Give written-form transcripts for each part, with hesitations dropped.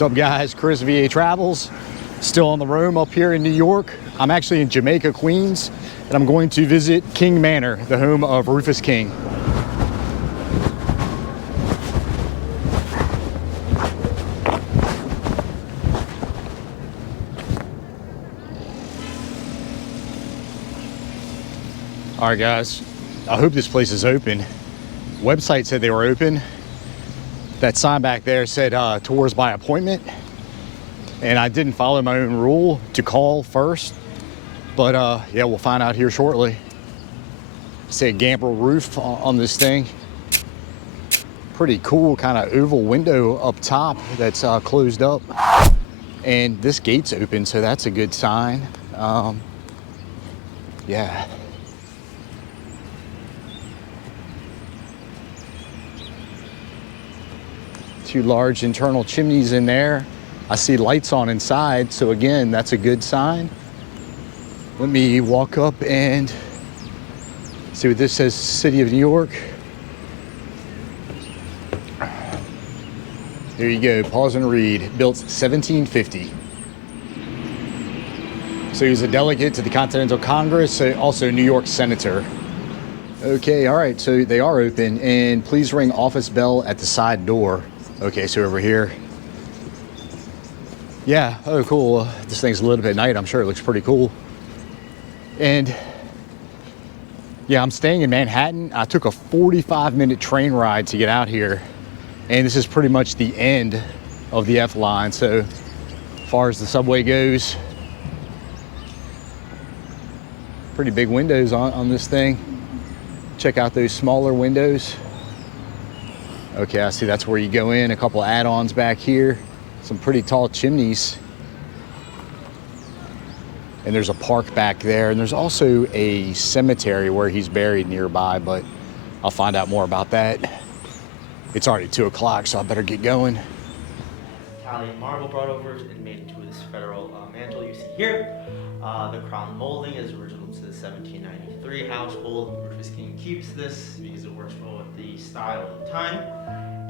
What's up, guys? Chris, VA Travels. Still on the roam up here in New York. I'm actually in Jamaica, Queens, and I'm going to visit King Manor, the home of Rufus King. All right, guys, I hope this place is open. Website said they were open. That sign back there said tours by appointment. And I didn't follow my own rule to call first. But yeah, we'll find out here shortly. Say a gambrel roof on this thing. Pretty cool kind of oval window up top that's closed up. And this gate's open, so that's a good sign. Yeah. Two large internal chimneys in there. I see lights on inside, so again, that's a good sign. Let me walk up and see what this says, City of New York. There you go, pause and read. Built 1750. So he was a delegate to the Continental Congress, also New York Senator. Okay, all right, so they are open, and please ring office bell at the side door. Okay, so over here. Yeah, oh cool. This thing's lit up at night. I'm sure it looks pretty cool. And yeah, I'm staying in Manhattan. I took a 45-minute train ride to get out here. And this is pretty much the end of the F line. So as far as the subway goes, pretty big windows on this thing. Check out those smaller windows. Okay, I see that's where you go in. A couple add-ons back here. Some pretty tall chimneys. And there's a park back there. And there's also a cemetery where he's buried nearby, but I'll find out more about that. It's already 2 o'clock, so I better get going. Italian marble brought over and made into this federal mantle you see here. The crown molding is original to the 1793 household. Rufus King keeps this because it works well with the style of the time.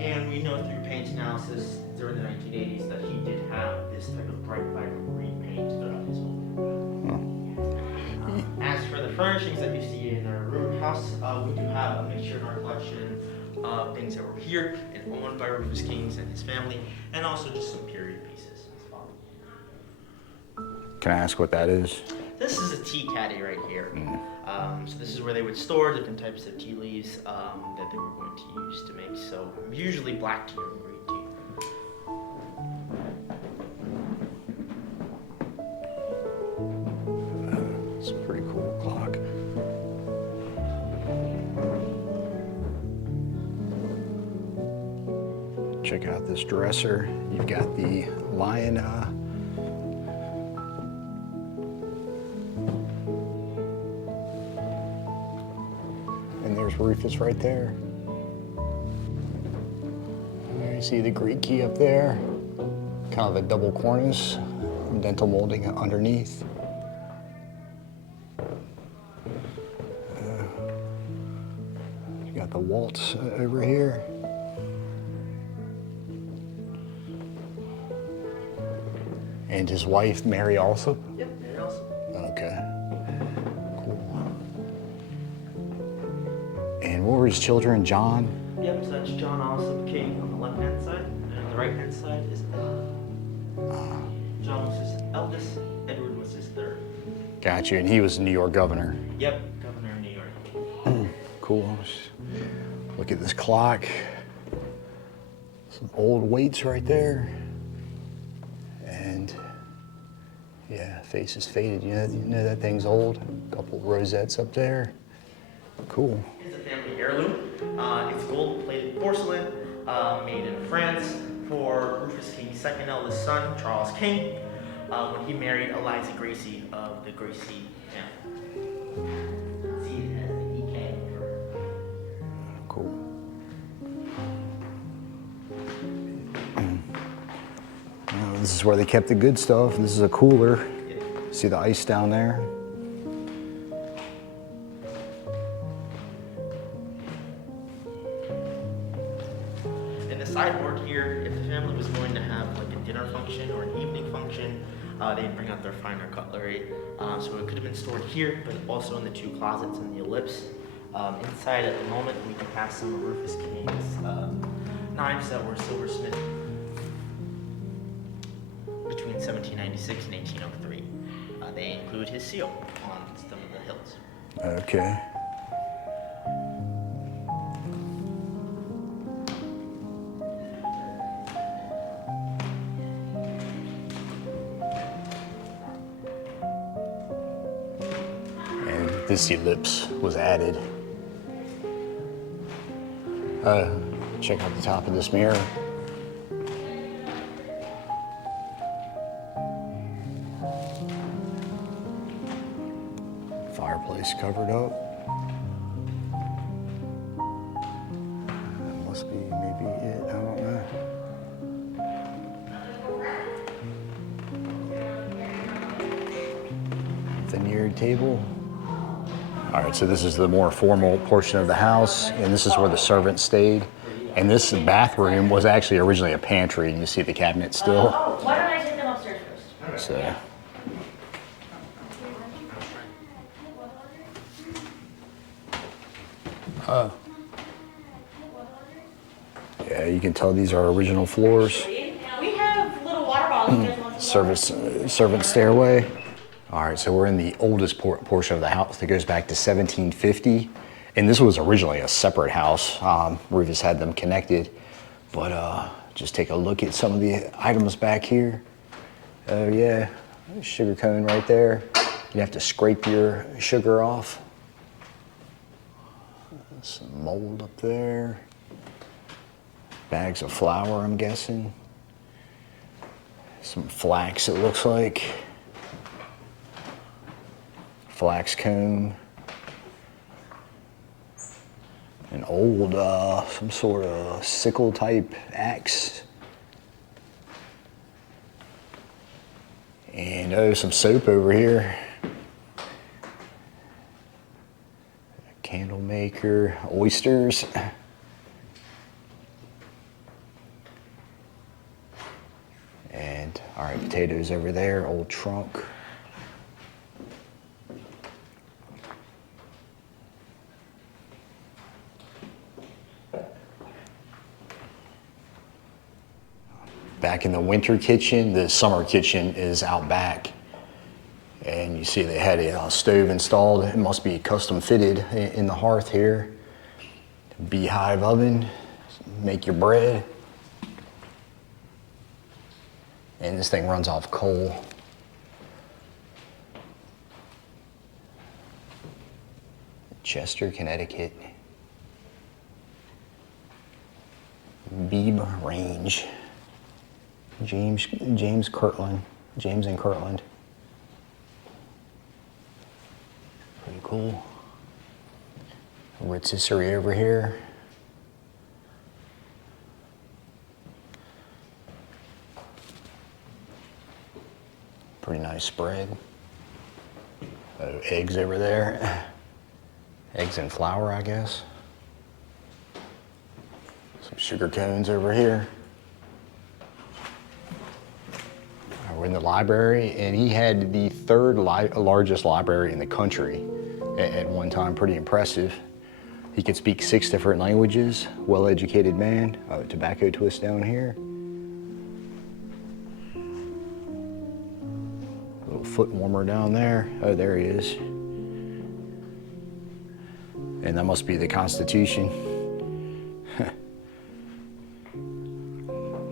And we know through paint analysis during the 1980s that he did have this type of bright, vibrant green paint throughout his home. As for the furnishings that you see in our room house, we do have a mixture in our collection of things that were here and owned by Rufus King and his family, and also just some period pieces as well. Can I ask what that is? This is a tea caddy right here. So this is where they would store different types of tea leaves that they were going to use to make, so usually black tea or green tea. It's a pretty cool clock. Check out this dresser. You've got the lion and there's Rufus right there. There you see the Greek key up there. Kind of a double cornice, dental molding underneath. You got the waltz over here. And his wife, Mary Alsop? Yep, Mary Alsop. Okay. Cool. And what were his children, John? Yep, so that's John Alsop King on the left-hand side, and on the right-hand side is Edward. John was his eldest, Edward was his third. Got you, and he was New York governor. Yep, governor of New York. Cool. Look at this clock. Some old weights right there. And yeah, face is faded. You know that thing's old. A couple rosettes up there. Cool. It's a family heirloom. It's gold-plated porcelain made in France for Rufus King's second eldest son, Charles King, when he married Eliza Gracie of the Gracie family. See, it has the EK over. Cool. This is where they kept the good stuff. This is a cooler. See the ice down there? In the sideboard here, if the family was going to have like a dinner They didn't bring out their finer cutlery, so it could have been stored here, but also in the 2 closets in the ellipse. Inside at the moment, we can have some of Rufus King's knives that were silversmith between 1796 and 1803. They include his seal on some of the hilts. Okay. And this ellipse was added. Check out the top of this mirror. Fireplace covered up. That must be maybe it, I don't know. Veneered table. All right, so this is the more formal portion of the house, and this is where the servants stayed. And this bathroom was actually originally a pantry, and you see the cabinet still. Why don't I take them upstairs first? So. Yeah, you can tell these are original floors. We have little water bottles. You guys want some? Servant stairway. All right, so we're in the oldest portion of the house that goes back to 1750. And this was originally a separate house. Rufus had them connected. But just take a look at some of the items back here. Oh yeah, sugar cone right there. You have to scrape your sugar off. Some mold up there. Bags of flour, I'm guessing. Some flax, it looks like. Flax comb. An old, some sort of sickle type axe. And oh, some soap over here. A candle maker, oysters. And all right, potatoes over there, old trunk. Back in the winter kitchen, the summer kitchen is out back. And you see they had a stove installed. It must be custom fitted in the hearth here. Beehive oven, make your bread. And this thing runs off coal. Chester, Connecticut. Beebe Range. James and Kirtland. Pretty cool. Rotisserie over here. Pretty nice spread. Eggs over there. Eggs and flour, I guess. Some sugar cones over here. We're in the library, and he had the third largest library in the country at one time. Pretty impressive. He could speak 6 different languages. Well-educated man. Tobacco twist down here. Little foot warmer down there. Oh, there he is. And that must be the Constitution.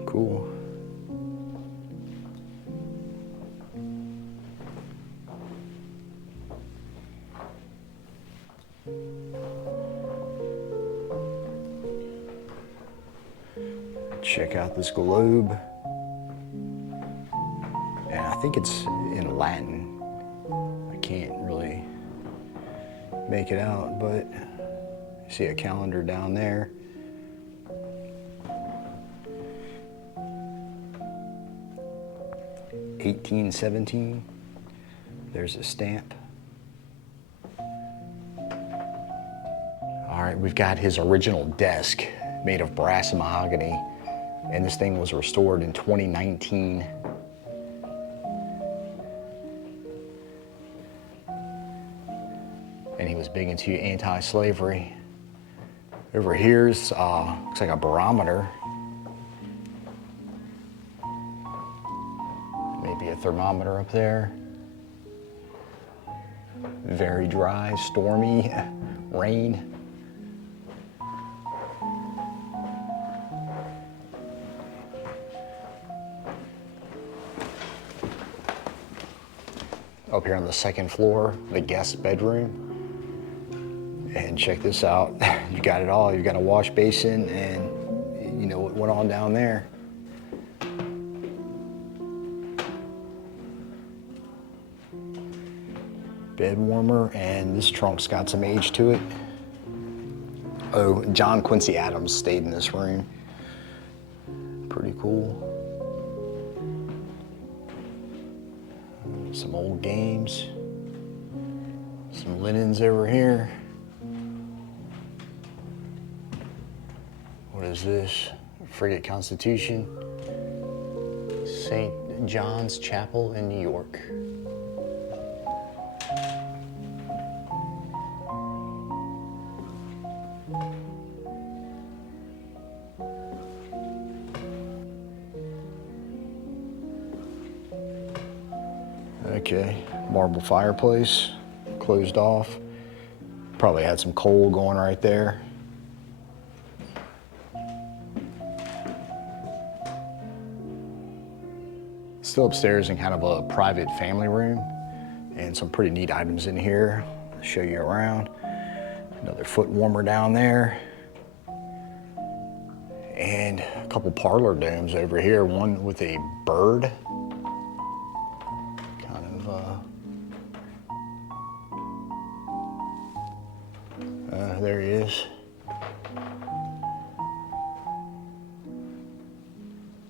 Cool. Check out this globe. And I think it's in Latin. I can't really make it out, but you see a calendar down there. (1817). There's a stamp. All right, we've got his original desk made of brass and mahogany, and this thing was restored in 2019. and he was big into anti-slavery. Over here's looks like a barometer, maybe a thermometer up there. Very dry, stormy, rain. Up here on the second floor, the guest bedroom. And check this out. You got it all. You got a wash basin, and you know what went on down there. Bed warmer, and this trunk's got some age to it. Oh, John Quincy Adams stayed in this room. Pretty cool. Some old games. Some linens over here. What is this? Frigate Constitution. St. John's Chapel in New York. Okay, marble fireplace, closed off. Probably had some coal going right there. Still upstairs in kind of a private family room, and some pretty neat items in here. I'll show you around. Another foot warmer down there. And a couple parlor domes over here, one with a bird. There he is.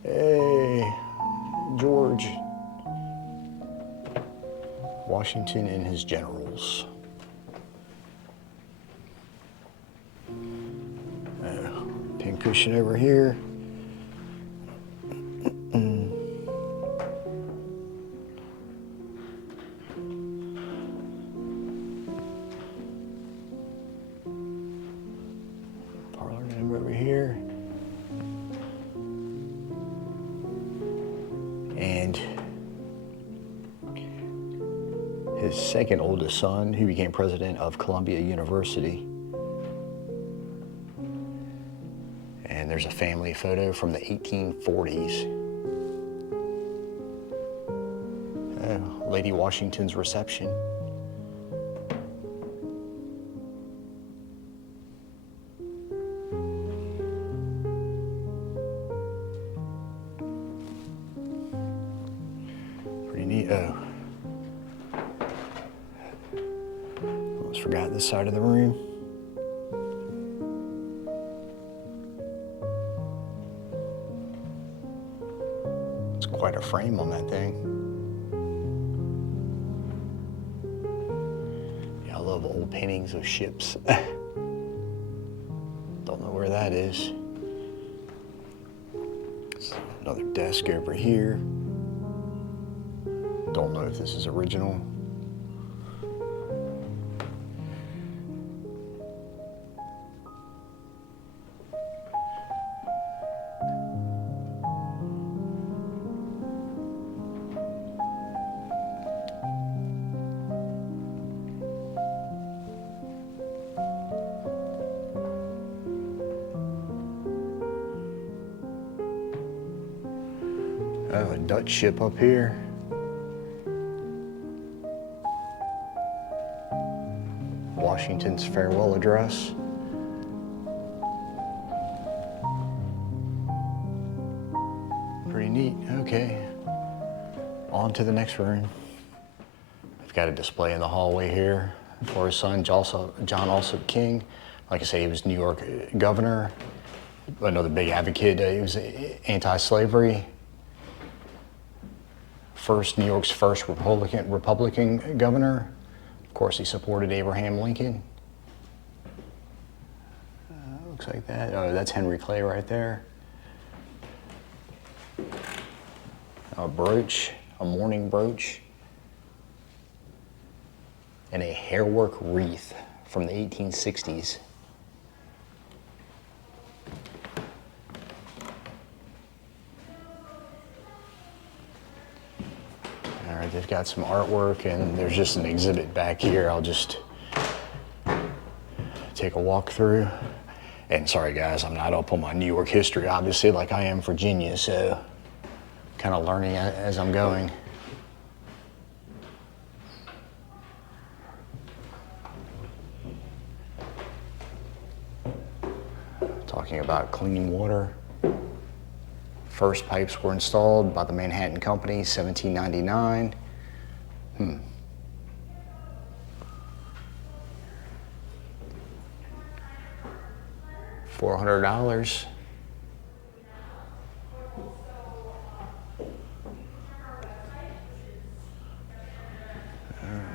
Hey, George Washington and his generals. Pin cushion over here. Over here, and his second oldest son, who became president of Columbia University. And there's a family photo from the 1840s. Lady Washington's reception. Neat. Oh, almost forgot this side of the room. It's quite a frame on that thing. Yeah, I love old paintings of ships. Don't know where that is. Another desk over here. Don't know if this is original. Oh, a Dutch ship up here. Washington's farewell address. Pretty neat. Okay. On to the next room. I've got a display in the hallway here for his son, John Alsop King. Like I say, he was New York governor. Another big advocate. He was anti-slavery. New York's first Republican governor. Of course, he supported Abraham Lincoln. Looks like that. Oh, that's Henry Clay right there. A brooch, a mourning brooch. and a hairwork wreath from the 1860s. All right, they've got some artwork, and there's just an exhibit back here. I'll just take a walk through. And sorry guys, I'm not up on my New York history, obviously, like I am Virginia, so kind of learning as I'm going. Talking about clean water. First pipes were installed by the Manhattan Company, 1799. $400.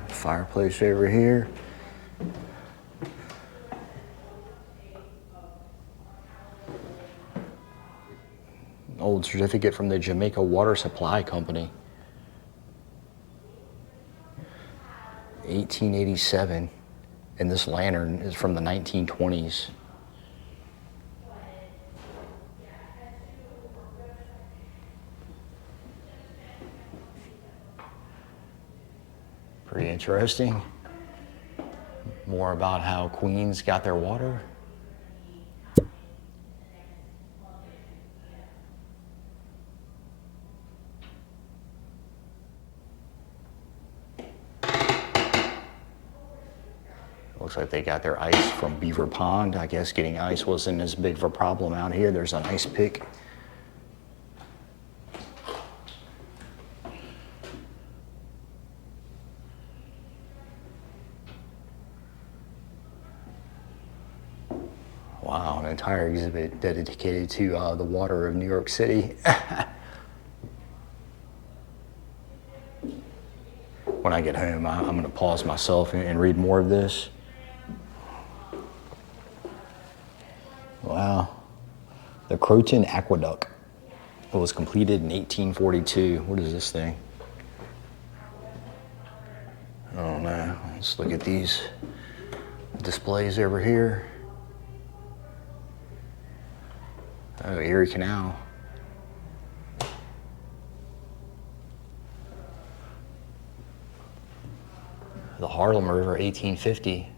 Fireplace over here. Old certificate from the Jamaica Water Supply Company. 1887. And this lantern is from the 1920s. Pretty interesting. More about how Queens got their water. Looks like they got their ice from Beaver Pond. I guess getting ice wasn't as big of a problem out here. There's an ice pick. Wow, an entire exhibit dedicated to the water of New York City. When I get home, I'm going to pause myself and read more of this. Wow. The Croton Aqueduct. It was completed in 1842. What is this thing? I don't know. Let's look at these displays over here. Oh, Erie Canal. The Harlem River, 1850.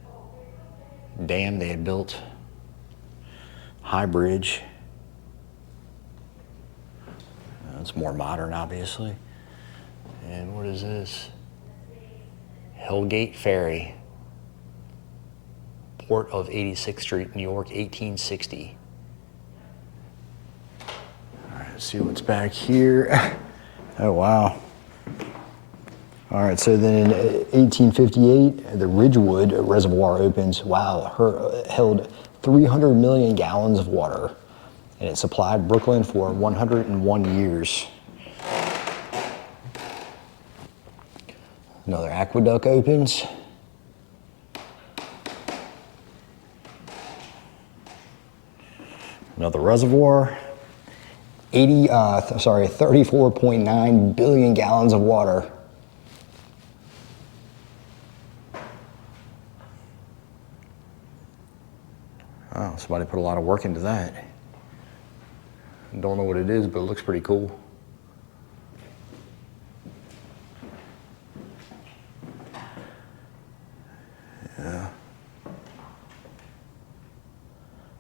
Dam they had built. High Bridge. It's more modern, obviously. And what is this? Hellgate Ferry. Port of 86th Street, New York, 1860. All right, let's see what's back here. Oh, wow. All right, so then in 1858, the Ridgewood Reservoir opens. Wow, held 300 million gallons of water, and it supplied Brooklyn for 101 years. Another aqueduct opens. Another reservoir. 34.9 billion gallons of water. Oh, somebody put a lot of work into that. Don't know what it is, but it looks pretty cool. Yeah.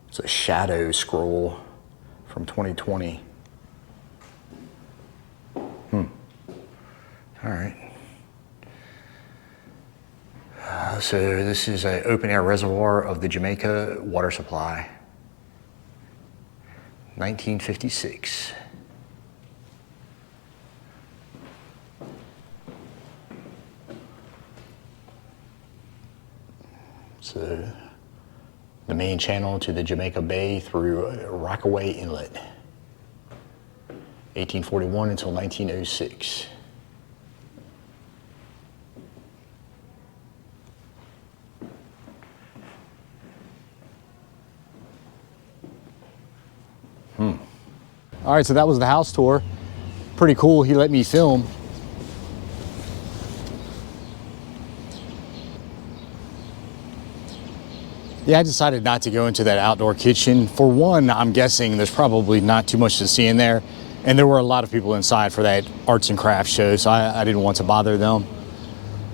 It's a shadow scroll from 2020. All right. So this is an open air reservoir of the Jamaica water supply. 1956. So the main channel to the Jamaica Bay through Rockaway Inlet. 1841 until 1906. All right, so that was the house tour. Pretty cool, he let me film. Yeah, I decided not to go into that outdoor kitchen. For one, I'm guessing there's probably not too much to see in there. And there were a lot of people inside for that arts and crafts show, so I didn't want to bother them.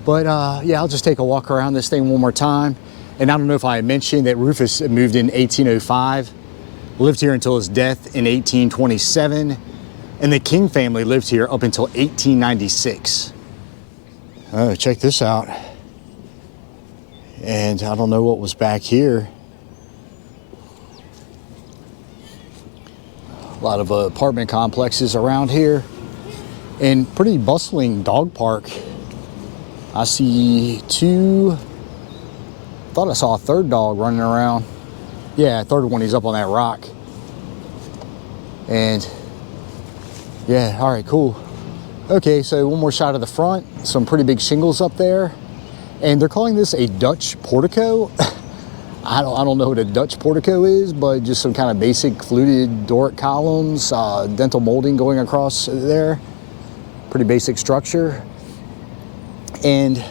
But yeah, I'll just take a walk around this thing one more time. And I don't know if I mentioned that Rufus moved in 1805, lived here until his death in 1827, and the King family lived here up until 1896. Oh, check this out. And I don't know what was back here. A lot of apartment complexes around here and pretty bustling dog park. I see two, thought I saw a third dog running around. Yeah, third one, he's up on that rock. And yeah, all right, cool. Okay, so one more shot of the front, some pretty big shingles up there. And they're calling this a Dutch portico. I don't know what a Dutch portico is, but just some kind of basic fluted Doric columns, dental molding going across there. Pretty basic structure. And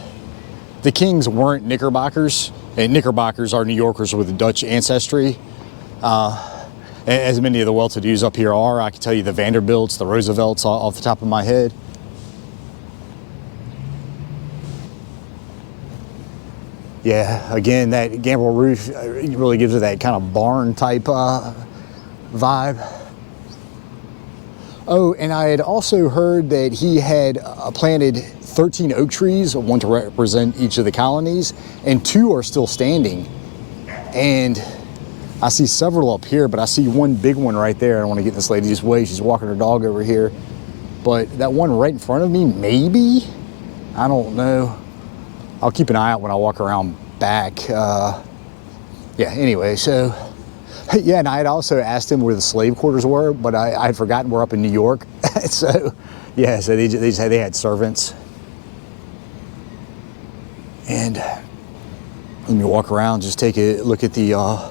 the Kings weren't Knickerbockers, and Knickerbockers are New Yorkers with Dutch ancestry. As many of the well-to-dos up here are. I can tell you the Vanderbilts, the Roosevelts off the top of my head. Yeah, again, that gambrel roof really gives it that kind of barn type vibe. Oh, and I had also heard that he had planted 13 oak trees, one to represent each of the colonies, and 2 are still standing. And I see several up here, but I see one big one right there. I don't want to get in this lady's way. She's walking her dog over here. But that one right in front of me, maybe? I don't know. I'll keep an eye out when I walk around back. Yeah, anyway, so, yeah, and I had also asked him where the slave quarters were, but I had forgotten we're up in New York. So, yeah, so they had servants. And let me walk around, just take a look at the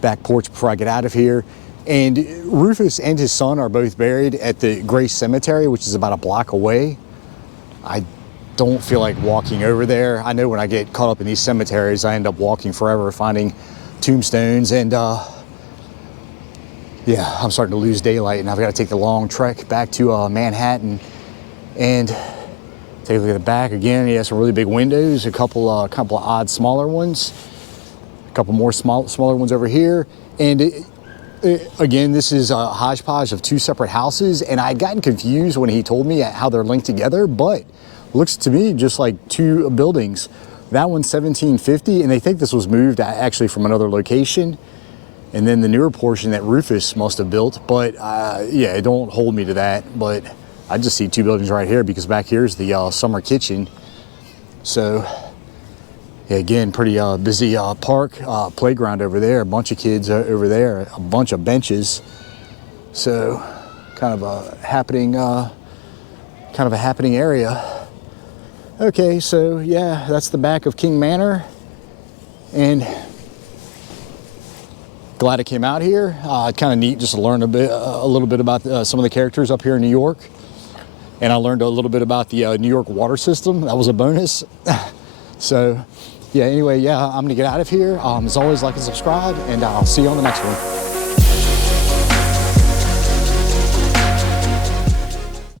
back porch before I get out of here. And Rufus and his son are both buried at the Grace Cemetery, which is about a block away. I don't feel like walking over there. I know when I get caught up in these cemeteries, I end up walking forever, finding tombstones, and yeah, I'm starting to lose daylight, and I've got to take the long trek back to Manhattan. And take a look at the back again. He has some really big windows, a couple of odd smaller ones, a couple more smaller ones over here, and again, this is a hodgepodge of 2 separate houses, and I'd gotten confused when he told me how they're linked together, but looks to me just like 2 buildings. That one's 1750, and they think this was moved actually from another location. And then the newer portion that Rufus must have built, but yeah, don't hold me to that. But I just see 2 buildings right here because back here's the summer kitchen. So yeah, again, pretty busy park, playground over there, a bunch of kids over there, a bunch of benches. So kind of a happening area. Okay, so yeah, that's the back of King Manor, and glad I came out here. Kind of neat just to learn a little bit about some of the characters up here in New York, and I learned a little bit about the New York water system. That was a bonus. So yeah, anyway, yeah, I'm gonna get out of here. As always, like and subscribe, and I'll see you on the next one.